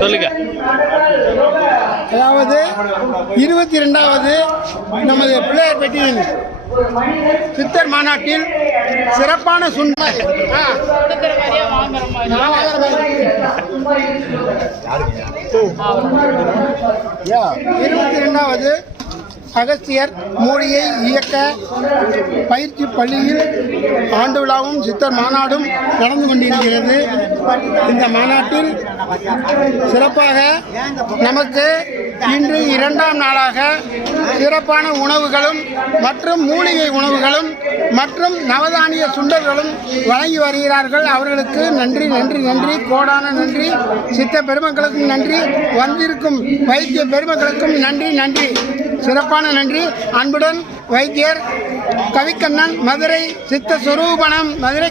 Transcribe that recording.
சொல்லுங்க. அதாவது 22வது நமது பிள்ளையார்பட்டியின் சித்தர் மாநாட்டில் சிறப்பான சுண்டல் 22வது அகஸ்தியர் மூலிகை இயக்க பயிற்சி பள்ளியில் ஆண்டு விழாவும் சித்தர் மாநாடும் நடந்து கொண்டிருக்கிறது. இந்த மாநாட்டில் சிறப்பாக நமக்கு இன்று 2ஆம் நாளாக சிறப்பான உணவுகளும் மற்றும் மூலிகை உணவுகளும் மற்றும் நவதானிய சுண்டல்களும் வழங்கி வருகிறார்கள். அவர்களுக்கு நன்றி நன்றி நன்றி, கோடான நன்றி. சித்த பெருமக்களுக்கும் நன்றி, வந்திருக்கும் வைத்திய பெருமக்களுக்கும் நன்றி நன்றி, சிறப்பான நன்றி. அன்புடன் வைத்தியர் கவிக்கண்ணன், மதுரை சித்த சொரூபணம், மதுரை.